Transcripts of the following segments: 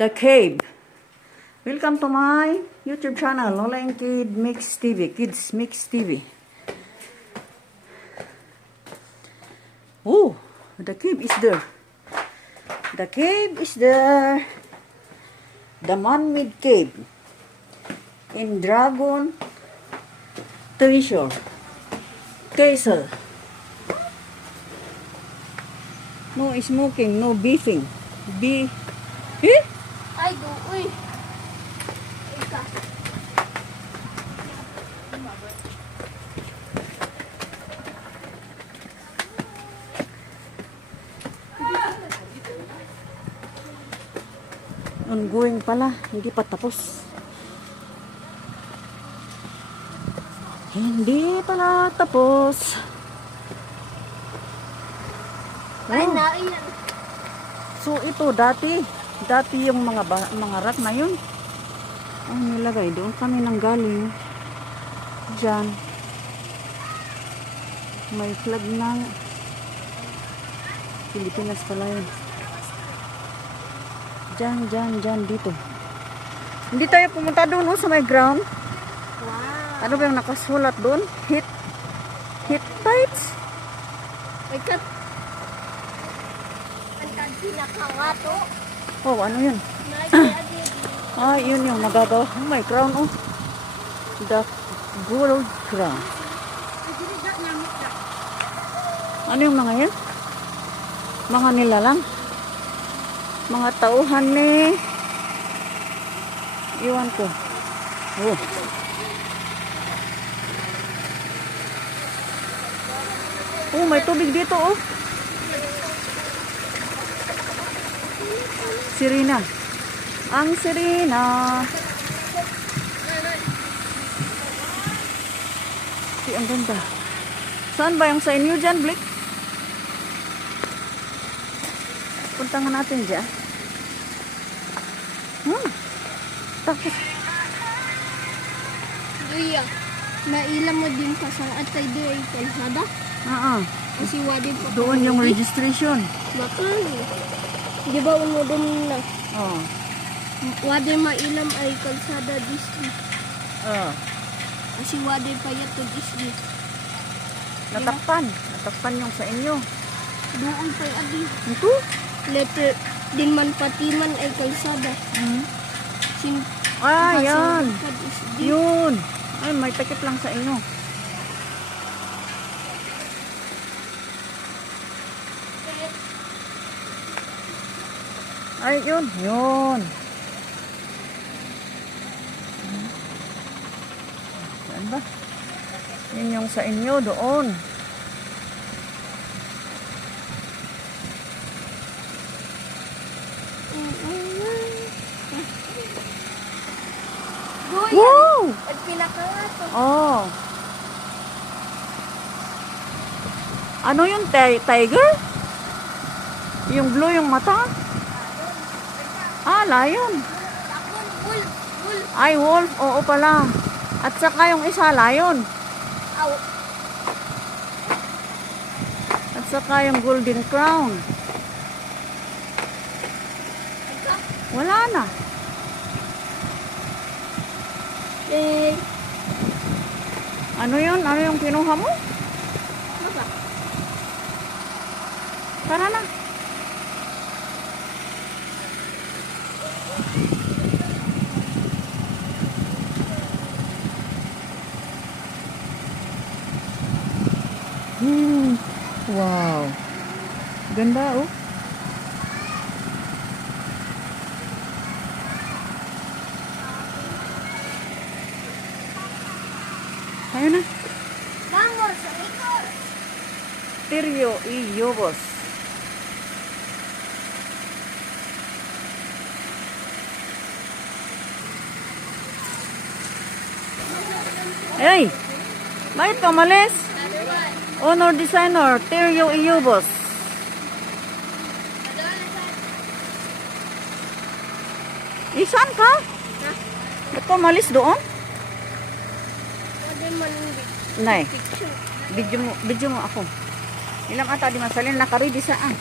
The Cave. Welcome to my YouTube channel, Lola and Kid Mix TV, Kids Mix TV. Oh, the cave is there. The cave is there. The man-made cave in Dragon Treasure Castle. No smoking, no beefing. Eh? Ay, do, uy. Ika. Ongoing pala, hindi pa tapos. Hindi pala tapos. Ay, Oh. naiyan. So ito dati yung mga rock na yun. Ang nilagay doon kami nang galing. Diyan. May flag ng Pilipinas pala yun. Diyan, dito. Hindi tayo pumunta doon sa may ground. Wow. Ano ba yung nakasulat doon? Hittites? May kat. Ang pinakawato. Oh, ano yun? Naiyan. Yun yung nagagawa. Oh, may crown, oh. The gold crown. Ano yung mga yan? Mga nilalang. Mga tauhan ni iwan ko. Oh. Oh, may tubig dito, oh. Sirena. Ang sirena. Ang ganda. Saan ba yung sa inyo dyan, Blake? Punta nga natin dyan. Tapos. Duya. Nailam mo din pa sa atay doon ay kalsada. Kasi wadi pa. Doon yung registration. Bakal. Di ba uno doon na? Oh. Wadi mailam ay kalsada district. Oh. Kasi wadi pa yato district. Natakpan yung sa inyo. Doon pa adi. Ito? Letter din man pati man ay kalsada. Yan. District. Yun. Ay, may takip lang sa inyo. Ay, yun. Saan ba? Yun yung sa inyo, doon. Duyan. Wow! At pinakawato. Oh. Ano yun? Tiger? Yung blue yung mata? Lion. Wolf. Ay, wolf. Oo pala. At saka yung isa, lion. Aw. At saka yung golden crown. Wala na. Eh. Ano yun? Ano yung kinuha mo? Ano ba? Tara na. Wow. Ganda, oh. Tayo na. Vamos, amigos. Tiryo y Yobos. Hey! Bakit ka umalis? Honor designer, Tiryo y Yobos. Saan ka? Ba't ka umalis doon? Pwede man Nay, picture. video mo ako. Ilang ata di masalin, nakaready saan?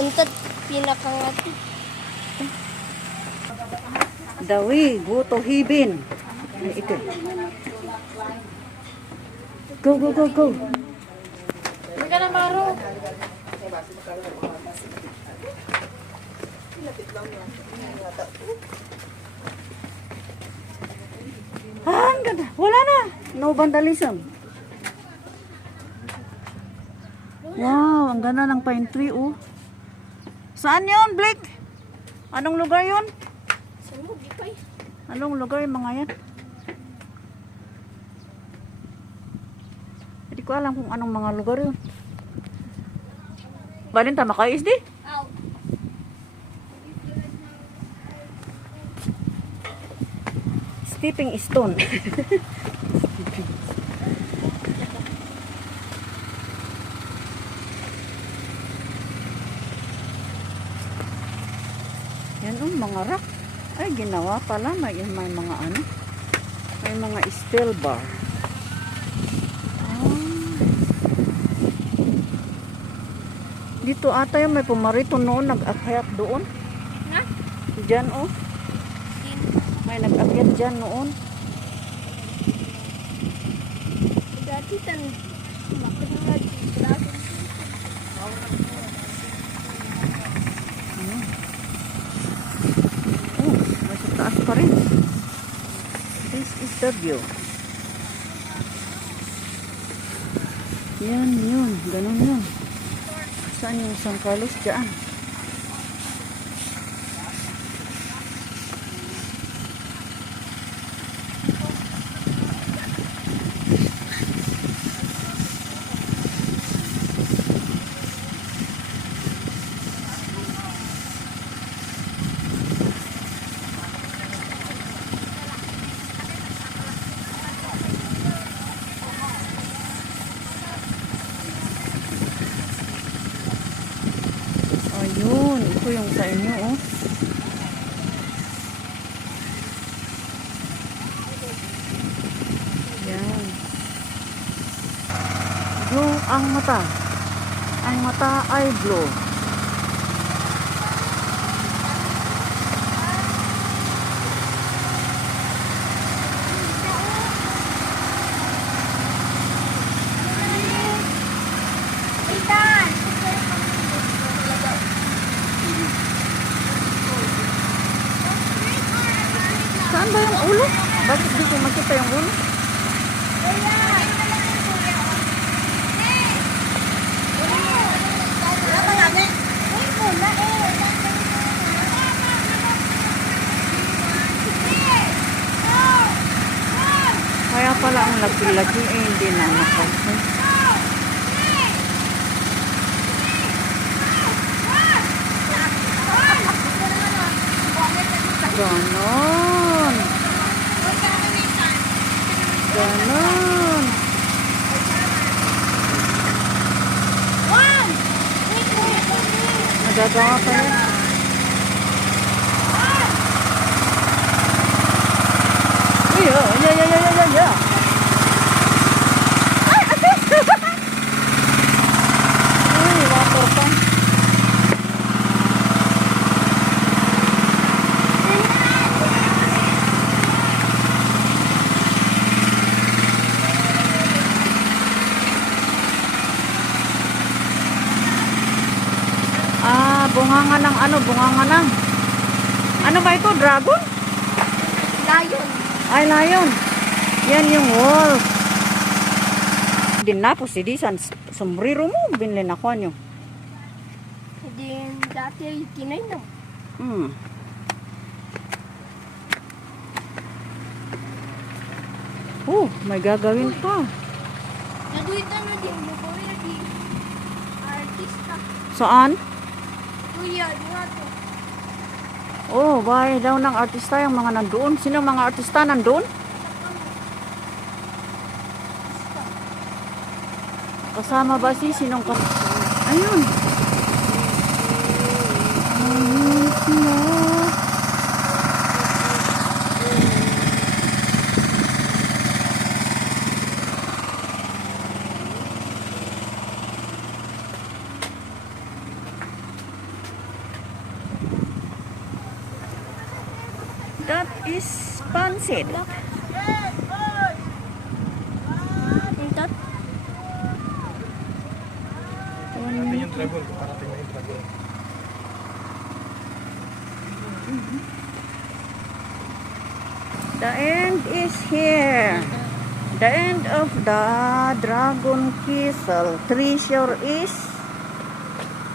Antat pinakangati. Dawi, guto hibin. Ay, ito. Go, go, go, go. Hindi na maro. Ah, ang ganda. Wala na. No vandalism. Wow, ang ganda ng pine tree, oh. Saan yun, Blake? Anong lugar yun? Saan mo, Gipay? Anong lugar yung mga yan? Hindi ko alam kung anong mga lugar yun. Balin tama kayo, isdi? Ow. Stepping stone. Yan mga rock. Ay, ginawa pala. May mga ano. May mga steel bar. Ah. Dito ata yung may pumarito noon. Nag-akyat doon. Na? Diyan, oh. May nag-akyat dyan noon. Dati tan. Bakit nga dito? Oh, nasa taas pa rin. This is the view. Yan, yun. Ganun yun. Saan yung San Carlos? Diyan. Ayun, ito yung sa inyo, oh. Yan. Blue ang mata. Ang mata ay blue. Saan ba yung ulo? Bakit di ko makita yung ulo? Kaya pala ang laki-laki eh, hindi na napansin. Ganon. Ganon. Nagagawa pa yan. Uy, oh, yeah. Ay, assist! Uy, water pa. Ah, bunganga ng ano, bunganga ng. Ano ba ito? Dragon? Lion. Ay, lion. Yan yung wolf. Dinapos si Disan. Sombrero mo, binili na ko nyo. Din dati ay kinay na. Oh, may gagawin pa. Naduita na din. Bubuwi na din. Artista. Saan? Kuya, nga to. Oh, bahay daw ng artista yung mga nandoon. Sino ang mga artista nandoon? Kasama ba si sinong Ayun. is pansit. Intot. Natin yung dragon, parating na yung dragon. The end is here. The end of the Dragon Castle. Treasure is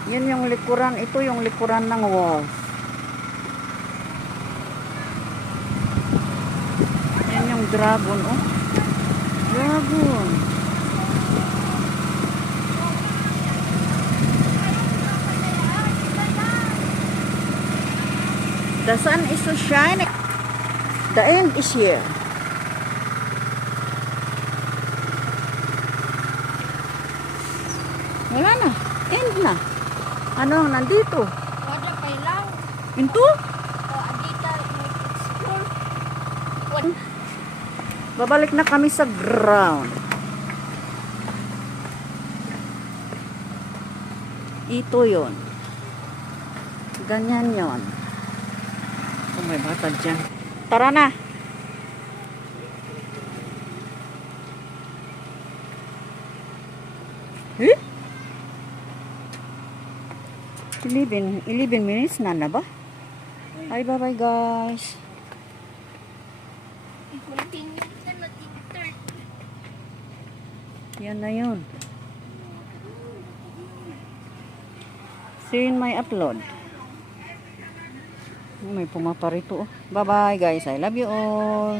yun yung likuran. Ito yung likuran ng walls. Yan yung dragon, oh. Dragon. The sun is so shining. The end is here. Wala na. End na. Ano ang nandito? Wala pa lang. Ito? Adita, explore. Babalik na kami sa ground. Ito yon. Ganyan yon. Oh, may bata dyan. Tara na. Eh? 11 minutes na ba? Ay, bye-bye guys. Yan na yun. See you in my upload. May pumaparito. Bye-bye guys. I love you all.